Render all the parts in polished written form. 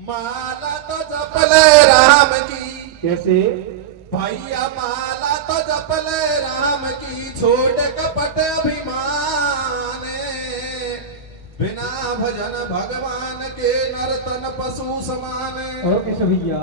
माला तो जपले राम की। कैसे? भैया माला तो जपले राम की, छोड़ कपट अभिमान, बिना भजन भगवान के नर्तन पशु समान। और कैसे भैया?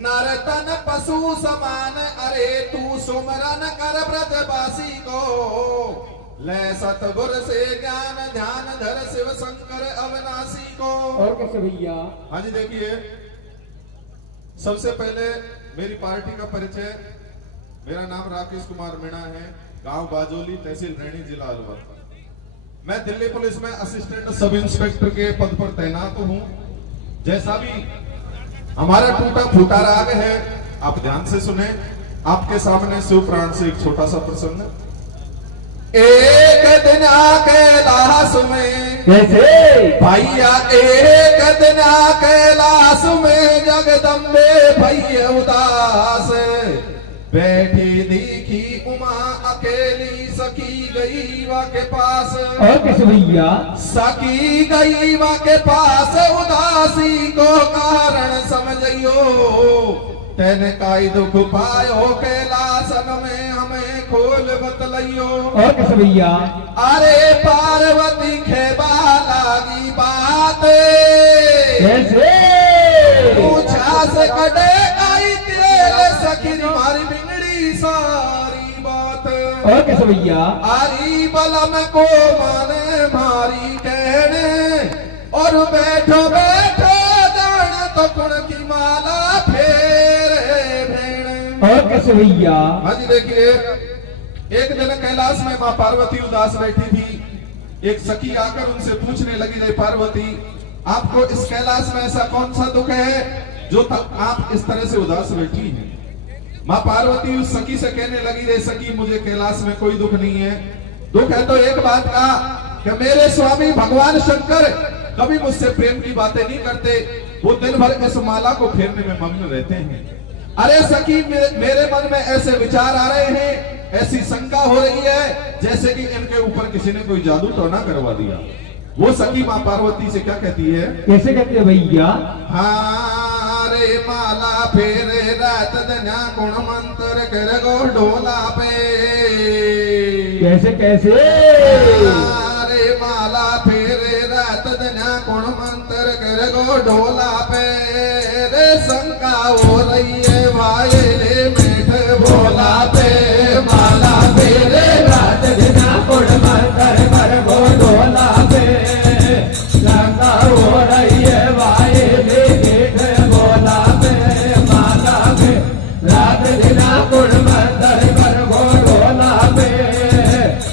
नर्तन पशु समान, अरे तू सुमरन कर ब्रजवासी को, ले सतगुर से ज्ञान ध्यान धर शिव शंकर अविनाशी को। और कैसे भैया? हाँ जी, देखिए सबसे पहले मेरी पार्टी का परिचय। मेरा नाम राकेश कुमार मीणा है, गांव बाजोली, तहसील रैणी, जिला अलवर। मैं दिल्ली पुलिस में असिस्टेंट सब इंस्पेक्टर के पद पर तैनात हूं। जैसा भी हमारा टूटा फूटा राग है, आप ध्यान से सुने। आपके सामने शिव प्राण से एक छोटा सा प्रसंग। एक दिन कैलाश में, कैसे? भैया एक दिन कैलाश में, जगदम्बे भैया उदास, बैठी देखी उमा अकेली, सखी गई वा के पास। और कैसे भैया? सखी गई वा के पास, उदासी को कारण समझियो, तेने काई दुख पायो कैलासन में, हमें खोल बतलइयो। और कैसे भैया? अरे पार्वती खेबा लागी बात, कैसे? पूछा से कटे आई तेरे सखी मारी बिगड़ी सारी बात। और कैसे भैया? आरी बलम को माने मारी कहने, और बैठो बैठो जान तो कुण की माला फेरे भेड़। और कैसे भैया? हाँ जी, देखिए एक दिन कैलाश में माँ पार्वती उदास बैठी थी। एक सखी आकर उनसे पूछने लगी, रे पार्वती, आपको इस कैलाश में ऐसा कौन सा दुख है जो तक आप इस तरह से उदास बैठी हैं? माँ पार्वती उस सखी से कहने लगी, रे सखी, मुझे कैलाश में कोई दुख नहीं है। दुख है तो एक बात का कि मेरे स्वामी भगवान शंकर कभी मुझसे प्रेम की बातें नहीं करते, वो दिन भर इस माला को फेरने में मग्न रहते हैं। अरे सखी, मेरे मन में ऐसे विचार आ रहे हैं, ऐसी शंका हो रही है जैसे कि इनके ऊपर किसी ने कोई जादू टोना करवा दिया। वो सखी माँ पार्वती से क्या कहती है? कैसे कहते हैं भैया? हाँ रे माला फेरे रात दना गुण मंत्र कर गो ढोला पे। कैसे कैसे? रे माला फेरे रात दना गुण मंत्र कर गो ढोला पे, रे शंका हो रही है वायले मीठ बोला पे। माला फेरे रात दिना गुण मंत्र कर गो ढोला पे, शंका हो रही है वायले मीठ बोला पे। माला पे रात दिना गुण मंत्र कर गो ढोला पे,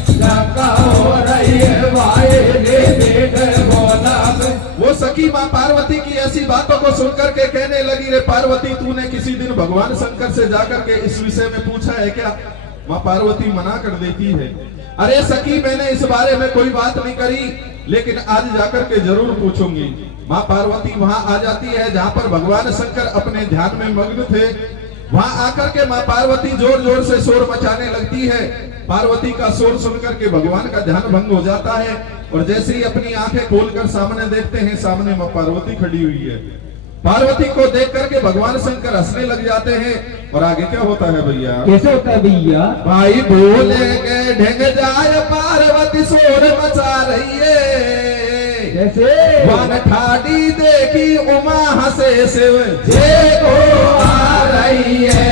शंका हो रही है वायले मीठ बोला पे। वो सखी माँ पार्वती की ऐसी बातों को सुनकर के कहने लगी, रे पार्वती, तूने किसी दिन भगवान शंकर से जाकर के इस विषय में पूछा है क्या? माँ पार्वती मना कर देती है। अरे सखी, मैंने इस बारे में कोई बात नहीं करी, लेकिन आज जाकर के जरूर पूछूंगी। माँ पार्वती वहां आ जाती है जहां पर भगवान शंकर अपने ध्यान में मग्न थे। वहां आकर के माँ पार्वती जोर जोर से शोर मचाने लगती है। पार्वती का शोर सुनकर के भगवान का ध्यान भंग हो जाता है, और जैसे ही अपनी आंखें खोलकर सामने देखते हैं, सामने माँ पार्वती खड़ी हुई है। पार्वती को देख करके भगवान शंकर हंसने लग जाते हैं। और आगे क्या होता है भैया? कैसे होता है भैया? भाई बोले के ढंग जाए, पार्वती शोर मचा रही है। कैसे? वन ठाडी देखी उमा हंसे शिव जे को आ रही है।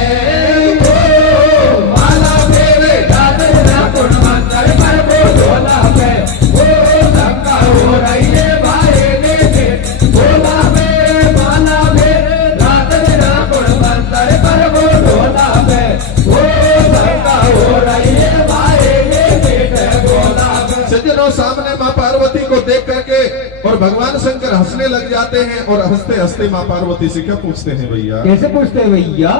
माला फेरे रात दिना गुण मंत्र कर गो ढोला पे, ओ शंका हो रही है वायले मीठ बोला पे। माला फेरे रात दिना गुण मंत्र कर गो ढोला पे, ओ शंका हो रही है वायले मीठ बोला पे। सज्जनों, सामने माँ पार्वती को देख करके और भगवान शंकर हंसने लग जाते हैं। और हंसते हंसते माँ पार्वती से क्या पूछते हैं भैया? कैसे पूछते हैं भैया?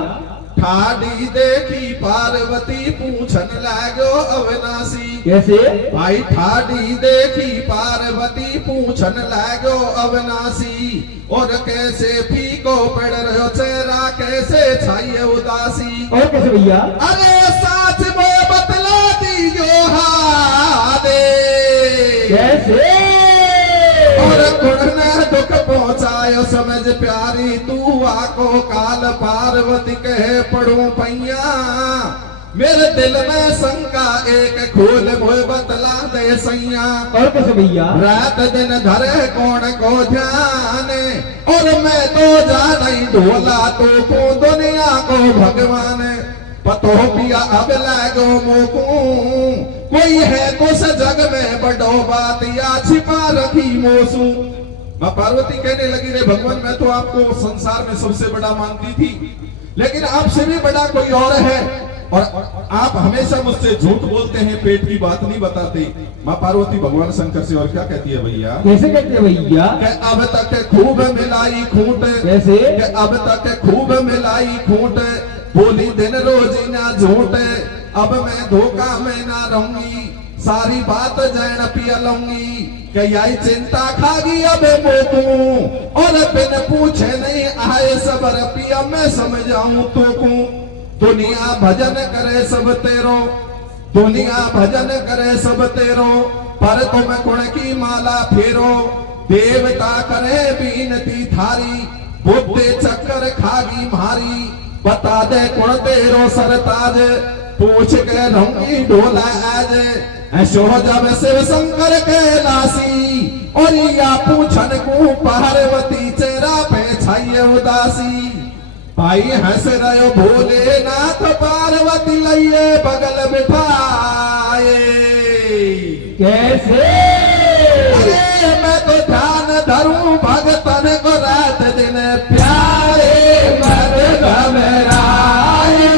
ठाडी देखी पार्वती पूछन लागो अविनाशी। कैसे? भाई ठाडी देखी पार्वती पूछन लागो अविनाशी, और कैसे फीको पड़ रहो चेहरा, कैसे छाइए उदासी। और कैसे भैया? अरे साथ में बतला दी जो दे। कैसे? और गुण ने दुख पहुंचायो समझ प्यारी तू आको काल पार्वती कहे पढ़ू पैया मेरे दिल में शंका एक खोल मोए बतला दे सैया। और कैसे भैया? रात दिन धरे कौन को ध्यान और मैं तो जान ढोला तो को दुनिया को भगवान पतो पिया अब लागो मोकू कोई है कुछ जग में बड़ो बात या छिपा रखी मोसू। मां पार्वती कहने लगी रे भगवान मैं तो आपको संसार में सबसे बड़ा मानती थी लेकिन आपसे भी बड़ा कोई और है और आप हमेशा मुझसे झूठ बोलते हैं पेट की बात नहीं बताते। मां पार्वती भगवान शंकर से और क्या कहती है भैया? कैसे कहते हैं भैया? अब तक खूब मिलाई खूंट कैसे? अब तक खूब मिलाई खूंट बोली दिन रोज ना झूठ अब मैं धोखा में ना रहूंगी सारी बात जैन पिया लूंगी यही चिंता खागी अब मोकू और बिन पूछे नहीं आए सबर पिया मैं समझाऊं तो को दुनिया भजन करे सब तेरो दुनिया भजन करे सब तेरो पर तुम गुण की माला फेरो देवता करे बीनती थारी बुद्धि चक्कर खागी मारी बता दे गुण तेरो सरताज पूछ के रहूंगी ढोला आज ऐसो जब शिव शंकर कैलासी और या पूछन को पार्वती चेहरा पे छाइए उदासी भाई हंस रहे भोलेनाथ पार्वती लइए बगल बिठाए। कैसे? अरे मैं तो ध्यान धरूं भगतन को रात दिन प्यारे मत घबराए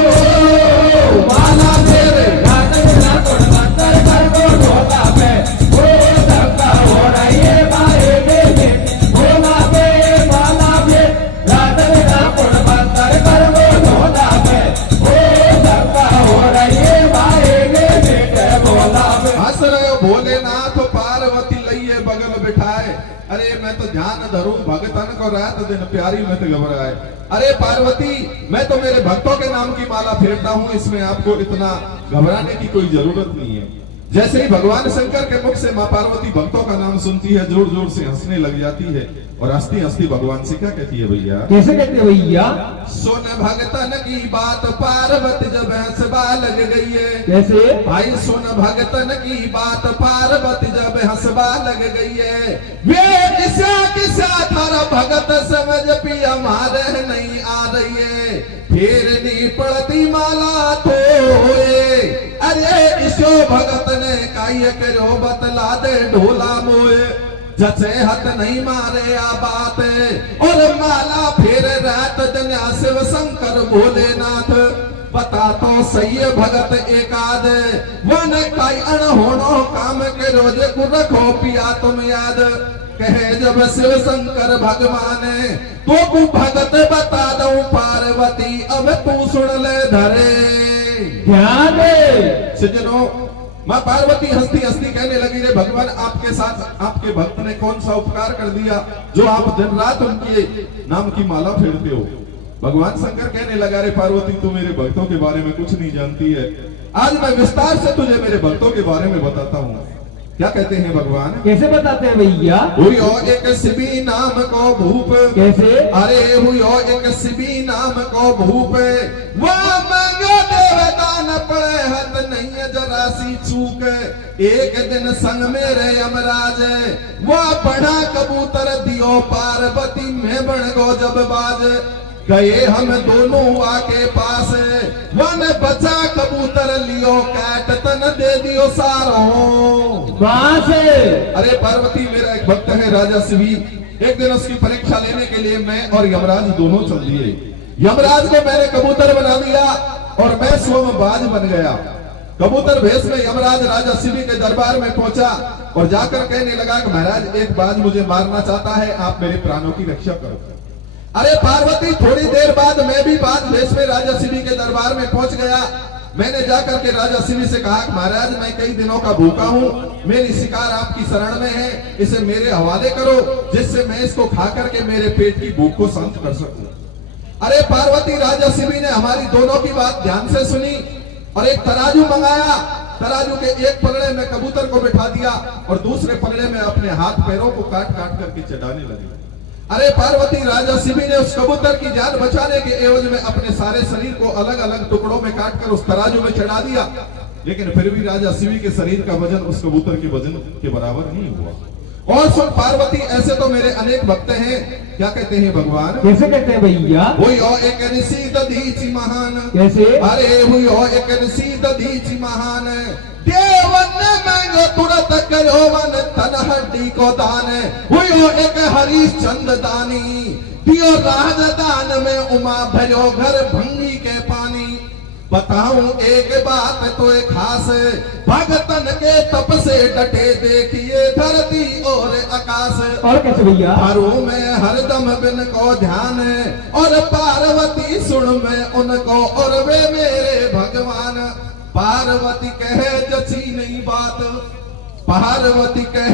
माला मेरे रात बिना तोड़ मंतर कर दो ढोला पे वो सबका हो रही है माए बेटे ढोला पे माला पे रात बिना तोड़ मंतर कर दो ढोला पे वो सबका हो रही है माए बेटे ढोला पे। हंस रहे हो भोलेनाथ पार्वती लइए बगल बिठाए अरे मैं तो ध्यान धरूं भगतन को रात दिन प्यारी मत घबराए। अरे पार्वती मैं तो मेरे भक्तों के नाम की माला फेरता हूं इसमें आपको इतना घबराने की कोई जरूरत नहीं है। जैसे ही भगवान शंकर के मुख से मां पार्वती भक्तों का नाम सुनती है जोर जोर से हंसने लग जाती है और हंसती हंसती भगवान से क्या कहती है भैया? कैसे कहते हैं भैया? सुन भगतन की बात पार्वती जब हंसबा लग गई है। कैसे? भाई सुन भगतन की बात पार्वती जब हंसबा लग गई है वे किसा किसा थारा भगत समझ पिया मारे नहीं आ रही है फेरनी पड़ती माला थोए अरे इसो भगत ने काये करो बतला दे ढोला मोए जैसे हथ नहीं मारे आ बात और माला फेर रात दिन शिव शंकर भोलेनाथ पता तो सही भगत एकाद वन काई अनहोनो काम के रोज को रखो पिया तुम याद कहे जब शिव शंकर भगवान तो तू भगत बता दो पार्वती अब तू सुन ले धरे ध्यान दे। सज्जनों मां पार्वती हंसती हंसती कहने लगी रे भगवान आपके साथ आपके भक्त ने कौन सा उपकार कर दिया जो आप दिन रात उनके नाम की माला फेरते हो। भगवान शंकर कहने लगा रे पार्वती तू मेरे भक्तों के बारे में कुछ नहीं जानती है आज मैं विस्तार से तुझे मेरे भक्तों के बारे में बताता हूँ। क्या कहते हैं भगवान? कैसे बताते हैं भैया? हुई एक शिवी नाम को भूप कैसे? अरे हुई एक शिवी नाम को भूप वह मांगो देवता न पड़े हत नहीं जरा सी चूक एक दिन संग मेरे यमराज वह बढ़ा कबूतर दियो पार्वती में बन गो जब बाज गए हम दोनों आके पास वन बचा कबूतर लियो कैट तन दे दियो सारों से। अरे पार्वती मेरा एक भक्त है राजा शिवी एक दिन उसकी परीक्षा लेने के लिए मैं और यमराज दोनों चल दिए। यमराज को मैंने कबूतर बना दिया और मैं स्वयं बाज बन गया। कबूतर भेष में यमराज राजा शिवी के दरबार में पहुंचा और जाकर कहने लगा कि महाराज एक बाज मुझे मारना चाहता है आप मेरे प्राणों की रक्षा करो। अरे पार्वती थोड़ी देर बाद मैं भी बाज भेष में राजा शिवी के दरबार में पहुंच गया। मैंने जाकर के राजा शिवी से कहा महाराज मैं कई दिनों का भूखा हूँ मेरी शिकार आपकी शरण में है इसे मेरे हवाले करो जिससे मैं इसको खा करके मेरे पेट की भूख को शांत कर सकूं। अरे पार्वती राजा शिवी ने हमारी दोनों की बात ध्यान से सुनी और एक तराजू मंगाया। तराजू के एक पलड़े में कबूतर को बिठा दिया और दूसरे पलड़े में अपने हाथ पैरों को काट काट करके चढ़ाने लगी। अरे पार्वती, राजा शिवी ने उस कबूतर की जान बचाने के एवज में अपने सारे शरीर को अलग अलग टुकड़ों में काटकर उस तराजू में चढ़ा दिया, लेकिन फिर भी राजा शिवी के शरीर का वजन उस कबूतर के वजन के बराबर नहीं हुआ। और सुन पार्वती, ऐसे तो मेरे अनेक भक्त हैं, क्या कहते हैं भगवान? कैसे कहते हैं भैया? हुई एक ऋषि दधीचि महान। कैसे? अरे हुई एक ऋषि दधीचि महान, देवन मांगो तुरंत करो वन तन हड्डी को दान। हुई एक हरिश्चंद्र दानी, दियो राजदान में उमा भरो घर भंगी के पानी। बताऊं एक बात तो एक खास, भगतन के तप से डटे देखिए धरती और आकाश। और कैसे भैया? हरों में हरदम बिन को ध्यान, और पार्वती सुन में उनको, और वे मेरे भगवान। पार्वती कहे जची नहीं बात, पार्वती कहे